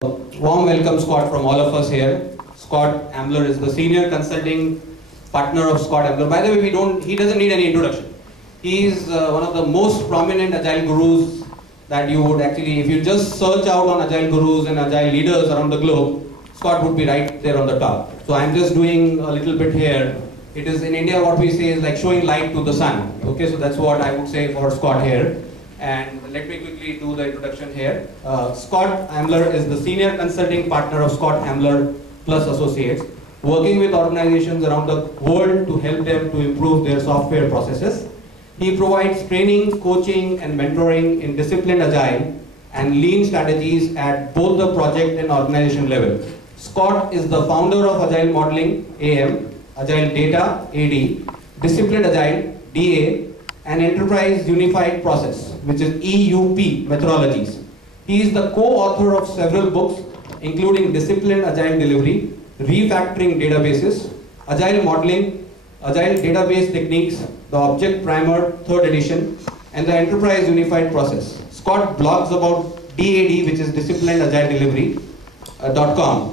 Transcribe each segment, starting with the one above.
Warm welcome, Scott, from all of us here. Scott Ambler is the senior consulting partner of Scott Ambler. By the way, he doesn't need any introduction. He is one of the most prominent Agile gurus that you would actually, if you just search out on Agile gurus and Agile leaders around the globe, Scott would be right there on the top. So I'm just doing a little bit here. It is in India what we say is like showing light to the sun. Okay, so that's what I would say for Scott here. And let me quickly do the introduction here. Scott Ambler is the senior consulting partner of Scott Ambler Plus Associates, working with organizations around the world to help them to improve their software processes. He provides training, coaching, and mentoring in disciplined Agile and lean strategies at both the project and organization level. Scott is the founder of Agile Modeling, AM, Agile Data, AD, Disciplined Agile, DA, and Enterprise Unified Process, which is EUP methodologies. He is the co-author of several books, including Disciplined Agile Delivery, Refactoring Databases, Agile Modeling, Agile Database Techniques, the Object Primer, 3rd edition, and the Enterprise Unified Process. Scott blogs about DAD, which is Disciplined Agile Delivery.com.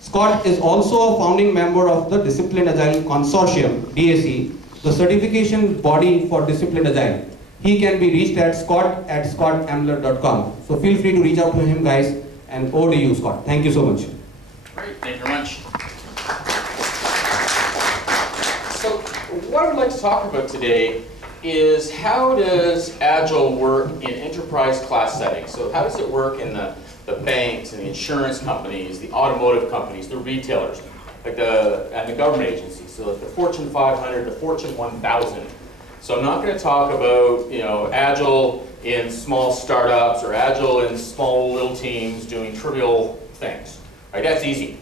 Scott is also a founding member of the Disciplined Agile Consortium, DAC, the certification body for Disciplined Agile. He can be reached at scott@scottambler.com. So feel free to reach out to him, guys, and over to you, Scott. Thank you so much. Great, thank you very much. So what I would like to talk about today is how does Agile work in enterprise class settings? So how does it work in the banks and the insurance companies, the automotive companies, the retailers, like and the government agencies, so like the Fortune 500, the Fortune 1000. So I'm not going to talk about, Agile in small startups or Agile in small little teams doing trivial things. Right? That's easy.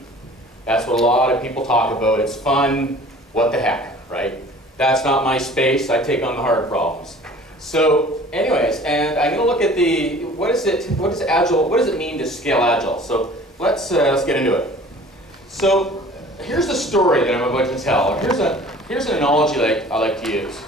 That's what a lot of people talk about. It's fun. What the heck, right? That's not my space. I take on the hard problems. So, anyways, and I'm going to look at what is Agile? What does it mean to scale Agile? So let's get into it. So here's the story that I'm about to tell. Here's an analogy that I like to use.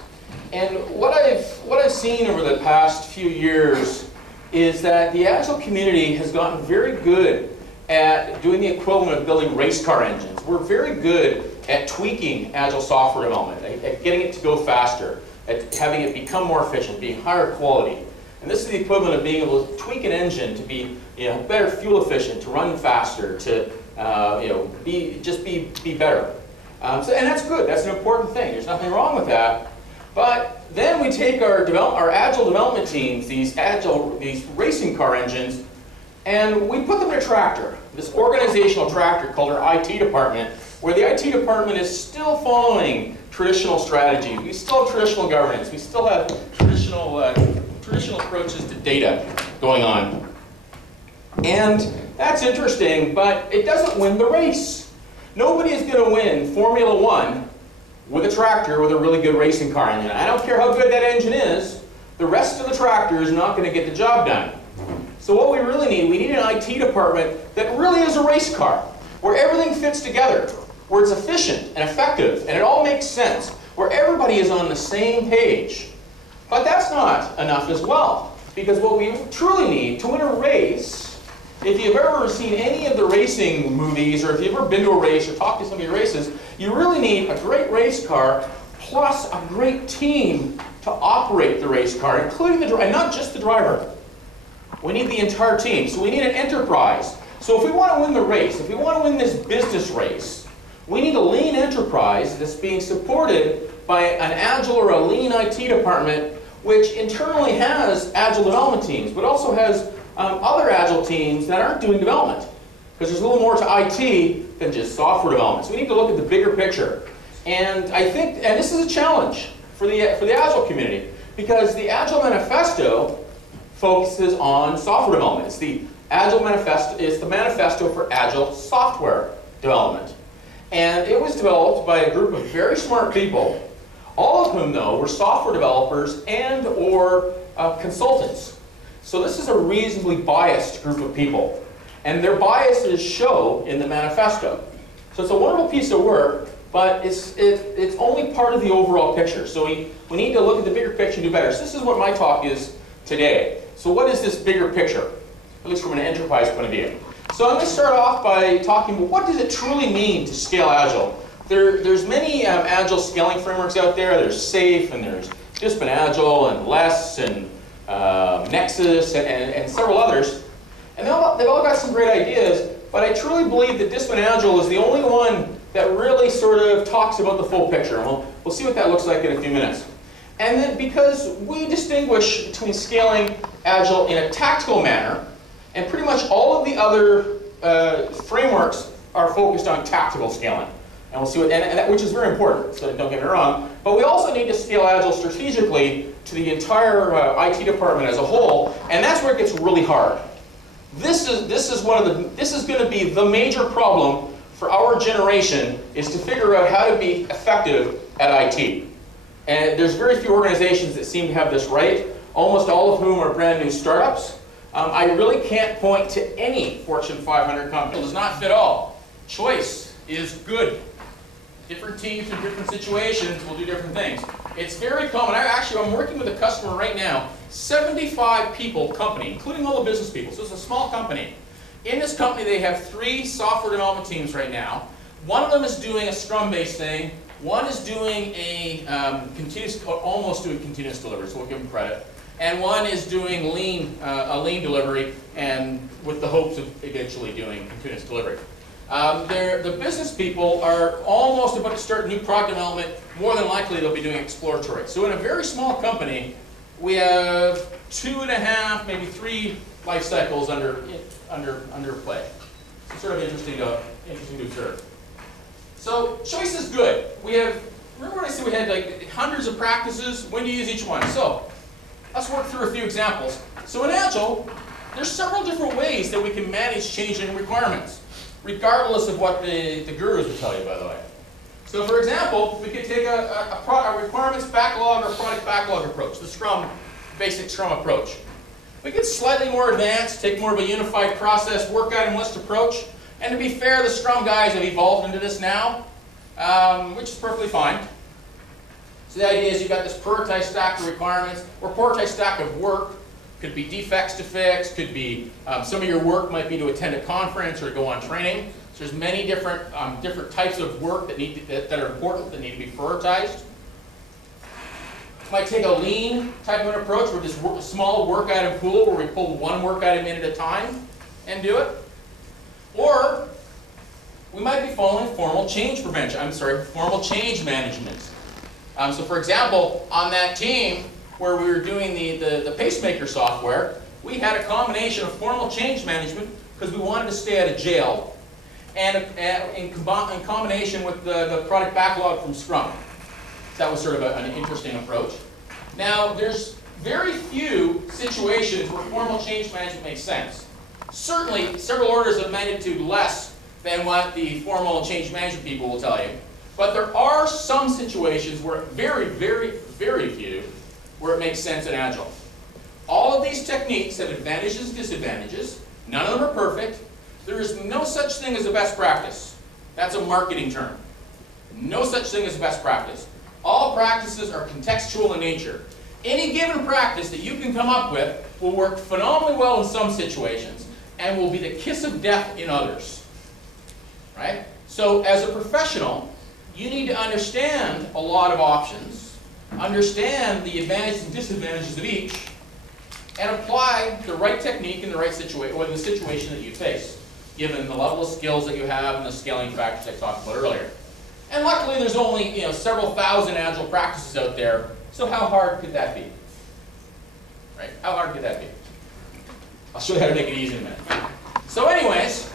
And what I've seen over the past few years is that the Agile community has gotten very good at doing the equivalent of building race car engines. We're very good at tweaking Agile software development, at getting it to go faster, at having it become more efficient, being higher quality. And this is the equivalent of being able to tweak an engine to be better fuel efficient, to run faster, to be better. And that's good. That's an important thing. There's nothing wrong with that. But then we take our Agile development teams, these racing car engines, and we put them in a tractor, this organizational tractor called our IT department, where the IT department is still following traditional strategies. We still have traditional governance. We still have traditional approaches to data going on. And that's interesting, but it doesn't win the race. Nobody is going to win Formula One with a tractor with a really good racing car engine. I don't care how good that engine is, the rest of the tractor is not going to get the job done. So what we really need, we need an IT department that really is a race car, where everything fits together, where it's efficient and effective, and it all makes sense, where everybody is on the same page. But that's not enough as well, because what we truly need to win a race, if you've ever seen any of the racing movies, or if you've ever been to a race or talked to somebody who races, you really need a great race car plus a great team to operate the race car, including the driver, and not just the driver. We need the entire team. So we need an enterprise. So if we want to win the race, if we want to win this business race, we need a lean enterprise that's being supported by an Agile or a lean IT department, which internally has Agile development teams, but also has other Agile teams that aren't doing development. Because there's a little more to IT than just software development. So we need to look at the bigger picture. And I think, and this is a challenge for the Agile community, because the Agile Manifesto focuses on software development. It's the Agile Manifesto, it's the manifesto for Agile software development. And it was developed by a group of very smart people, all of whom, though, were software developers and or consultants. So this is a reasonably biased group of people. And their biases show in the manifesto. So it's a wonderful piece of work, but it's only part of the overall picture. So we need to look at the bigger picture and do better. So this is what my talk is today. So what is this bigger picture, at least from an enterprise point of view? So I'm going to start off by talking about what does it truly mean to scale Agile. There's many Agile scaling frameworks out there. There's SAFe, and there's just been Agile, and Less, and Nexus, and several others. And they've all got some great ideas, but I truly believe that Discipline Agile is the only one that really sort of talks about the full picture. And we'll see what that looks like in a few minutes. And then because we distinguish between scaling Agile in a tactical manner, and pretty much all of the other frameworks are focused on tactical scaling. And we'll see what, which is very important, so don't get me wrong. But we also need to scale Agile strategically to the entire IT department as a whole, and that's where it gets really hard. This is going to be the major problem for our generation, is to figure out how to be effective at IT. And there's very few organizations that seem to have this right, almost all of whom are brand new startups. I really can't point to any Fortune 500 company. It does not fit all. Choice is good. Different teams in different situations will do different things. It's very common. I'm working with a customer right now, 75 people company, including all the business people. So it's a small company. In this company, they have 3 software development teams right now. One of them is doing a Scrum-based thing. One is doing a almost doing continuous delivery, so we'll give them credit. And one is doing a lean delivery, and with the hopes of eventually doing continuous delivery. The business people are almost about to start new product development. More than likely, they'll be doing exploratory. So in a very small company, we have 2.5, maybe 3 life cycles under play. It's sort of interesting to observe. So choice is good. Remember when I said we had like hundreds of practices? When do you use each one? So let's work through a few examples. So in Agile, there's several different ways that we can manage changing requirements, regardless of what the gurus will tell you, by the way. So for example, we could take a requirements backlog or product backlog approach, the basic Scrum approach. We could slightly more advanced, take more of a unified process, work item list approach. And to be fair, the Scrum guys have evolved into this now, which is perfectly fine. So the idea is you've got this prioritized stack of requirements, or prioritized stack of work. Could be defects to fix, could be some of your work might be to attend a conference or go on training. So there's many different types of work that are important that need to be prioritized. Might take a lean type of an approach where this a small work item pool where we pull one work item in at a time and do it. Or we might be following formal change management. So for example, on that team where we were doing the pacemaker software, we had a combination of formal change management because we wanted to stay out of jail, and in combination with the product backlog from Scrum. That was sort of an interesting approach. Now, there's very few situations where formal change management makes sense. Certainly, several orders of magnitude less than what the formal change management people will tell you. But there are some situations where very, very, very few where it makes sense in Agile. All of these techniques have advantages and disadvantages. None of them are perfect. There is no such thing as a best practice. That's a marketing term. No such thing as a best practice. All practices are contextual in nature. Any given practice that you can come up with will work phenomenally well in some situations and will be the kiss of death in others. Right? So as a professional, you need to understand a lot of options, understand the advantages and disadvantages of each, and apply the right technique in the right situation, or the situation that you face, given the level of skills that you have and the scaling factors I talked about earlier. And luckily, there's only several thousand Agile practices out there, so how hard could that be? Right? How hard could that be? I'll show you how to make it easy in a minute. So anyways,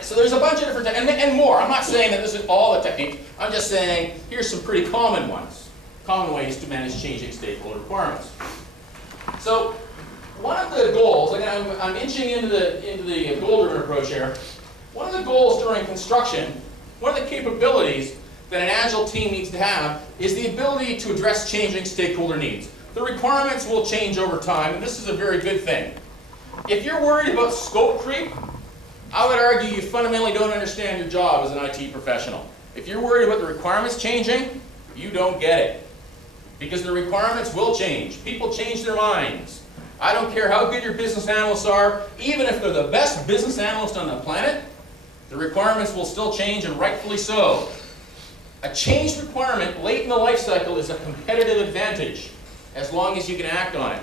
so there's a bunch of different, and more. I'm not saying that this is all the techniques. I'm just saying here's some pretty common ones, common ways to manage changing stakeholder requirements. So one of the goals, again, I'm inching into the goal-driven approach here. One of the goals during construction, one of the capabilities that an Agile team needs to have is the ability to address changing stakeholder needs. The requirements will change over time, and this is a very good thing. If you're worried about scope creep, I would argue you fundamentally don't understand your job as an IT professional. If you're worried about the requirements changing, you don't get it. Because the requirements will change. People change their minds. I don't care how good your business analysts are, even if they're the best business analyst on the planet, the requirements will still change, and rightfully so. A changed requirement late in the life cycle is a competitive advantage, as long as you can act on it.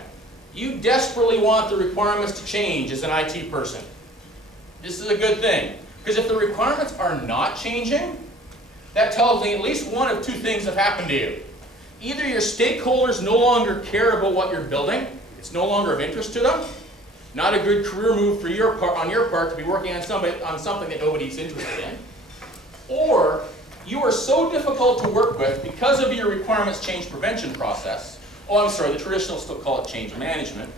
You desperately want the requirements to change as an IT person. This is a good thing, because if the requirements are not changing, that tells me at least one of two things have happened to you. Either your stakeholders no longer care about what you're building, it's no longer of interest to them, not a good career move for on your part to be working on something that nobody's interested in, or you are so difficult to work with because of your requirements change prevention process. Oh, I'm sorry, the traditionals still call it change management.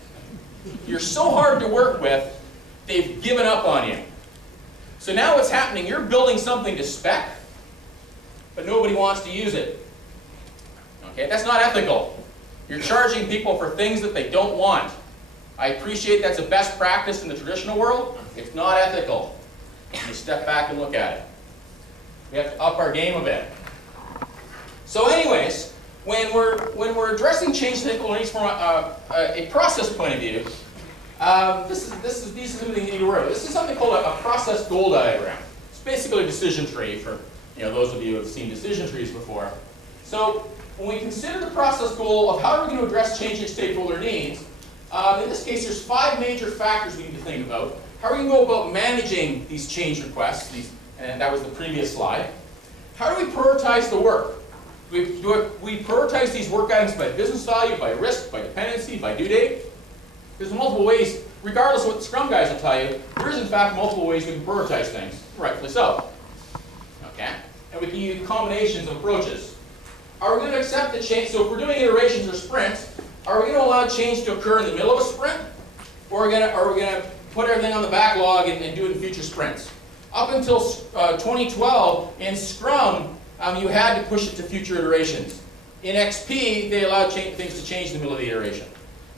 You're so hard to work with, they've given up on you. So now what's happening, you're building something to spec, but nobody wants to use it. Okay, that's not ethical. You're charging people for things that they don't want. I appreciate that's a best practice in the traditional world. It's not ethical. You step back and look at it. We have to up our game a bit. So anyways, when we're addressing change techniques from a process point of view, these are some things you need to worry about. This is something called a process goal diagram. It's basically a decision tree for those of you who have seen decision trees before. So when we consider the process goal of how are we going to address changing stakeholder needs, in this case there's 5 major factors we need to think about. How are we going to go about managing these change requests, and that was the previous slide. How do we prioritize the work? We prioritize these work items by business value, by risk, by dependency, by due date. There's multiple ways, regardless of what the Scrum guys will tell you, there is in fact multiple ways we can prioritize things, rightfully so. Okay? And we can use combinations of approaches. Are we going to accept the change? So if we're doing iterations or sprints, are we going to allow change to occur in the middle of a sprint? Or are we going to put everything on the backlog and do it in future sprints? Up until 2012, in Scrum, you had to push it to future iterations. In XP, they allowed things to change in the middle of the iteration.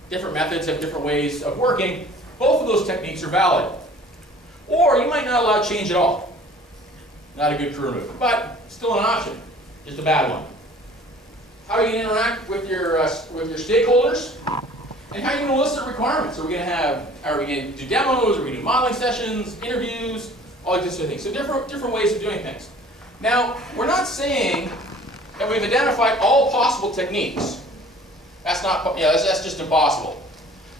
Different methods have different ways of working. Both of those techniques are valid. Or you might not allow change at all. Not a good career move, but still an option. Just a bad one. How are you going to interact with your stakeholders? And how are you going to elicit requirements? Are we going to do demos? Are we going to do modeling sessions, interviews, all these sort of things? So different ways of doing things. Now, we're not saying that we've identified all possible techniques. That's just impossible.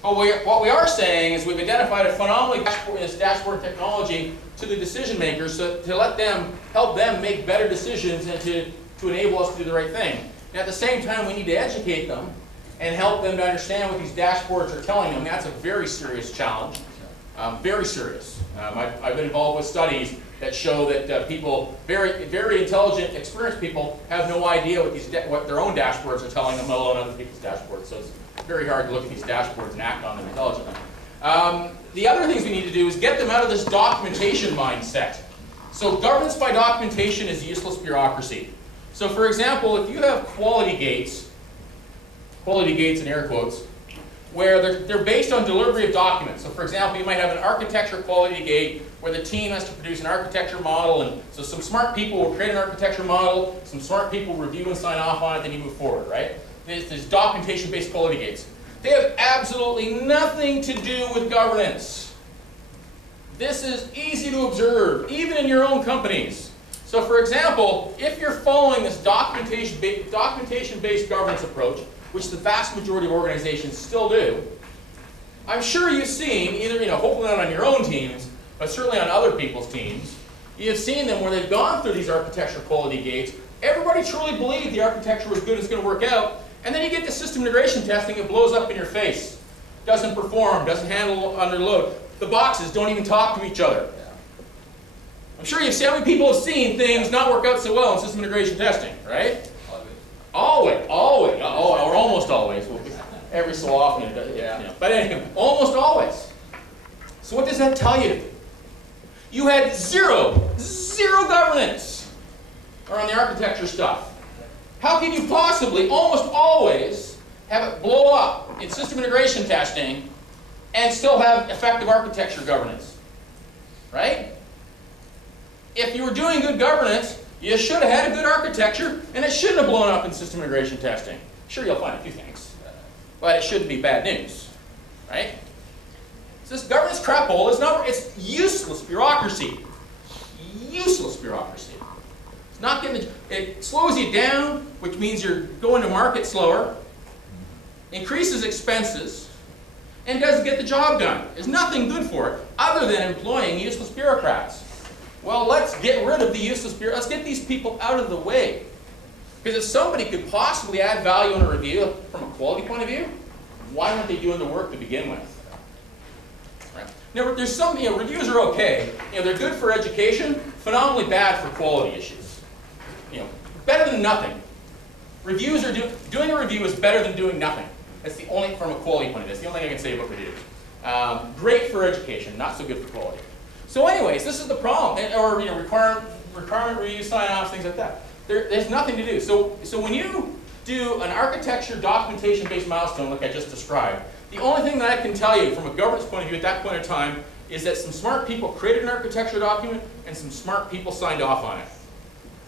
But what we are saying is we've identified a phenomenally dashboard technology to the decision makers to help them make better decisions and to enable us to do the right thing. And at the same time, we need to educate them and help them to understand what these dashboards are telling them. That's a very serious challenge, very serious. I've been involved with studies that show that people, very intelligent, experienced people, have no idea what their own dashboards are telling them, let alone other people's dashboards. So it's very hard to look at these dashboards and act on them intelligently. The other things we need to do is get them out of this documentation mindset. So governance by documentation is useless bureaucracy. So for example, if you have quality gates in air quotes, where they're based on delivery of documents. So for example, you might have an architecture quality gate where the team has to produce an architecture model, and so some smart people will create an architecture model, some smart people review and sign off on it, then you move forward, right? There's documentation-based quality gates. They have absolutely nothing to do with governance. This is easy to observe, even in your own companies. So for example, if you're following this documentation-based governance approach, which the vast majority of organizations still do, I'm sure you've seen, either, hopefully not on your own teams, but certainly on other people's teams, you've seen them where they've gone through these architecture quality gates. Everybody truly believed the architecture was good, it's going to work out, and then you get to system integration testing, it blows up in your face. Doesn't perform, doesn't handle under load. The boxes don't even talk to each other. I'm sure you've seen how many people have seen things not work out so well in system integration testing, right? Always, or almost always. Every so often, But anyway, almost always. So what does that tell you? You had zero governance around the architecture stuff. How can you possibly, almost always, have it blow up in system integration testing and still have effective architecture governance? Right? If you were doing good governance, you should have had a good architecture, and it shouldn't have blown up in system integration testing. Sure, you'll find a few things, but it shouldn't be bad news. right? So this governance crap hole is not, it's useless bureaucracy. Useless bureaucracy. It's not getting, it slows you down, which means you're going to market slower, increases expenses, and doesn't get the job done. There's nothing good for it other than employing useless bureaucrats. Well, let's get rid of the useless bureaucrats. Let's get these people out of the way. Because if somebody could possibly add value in a review from a quality point of view, why weren't they doing the work to begin with? Right? Now, there's some, reviews are okay. They're good for education, phenomenally bad for quality issues. Better than nothing. Reviews are doing a review is better than doing nothing. That's the only, from a quality point of view, that's the only thing I can say about reviews. Great for education, not so good for quality. So anyways, this is the problem. Or requirement reviews, sign-offs, things like that. There's nothing to do. So when you do an architecture documentation-based milestone like I just described, the only thing that I can tell you from a governance point of view at that point in time is that some smart people created an architecture document and some smart people signed off on it.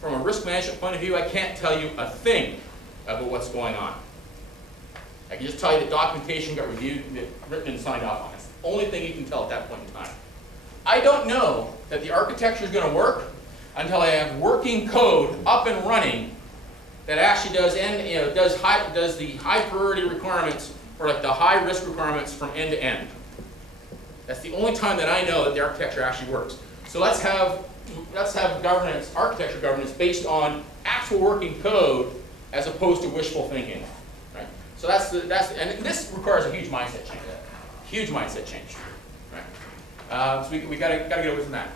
From a risk management point of view, I can't tell you a thing about what's going on. I can just tell you that documentation got reviewed, written and signed off on. It's the only thing you can tell at that point in time. I don't know that the architecture is going to work until I have working code up and running that actually does the high priority requirements or like the high risk requirements from end to end. That's the only time that I know that the architecture actually works. So let's have governance, architecture governance based on actual working code as opposed to wishful thinking. Right? So and this requires a huge mindset change. Huge mindset change. Right? So we got to get away from that.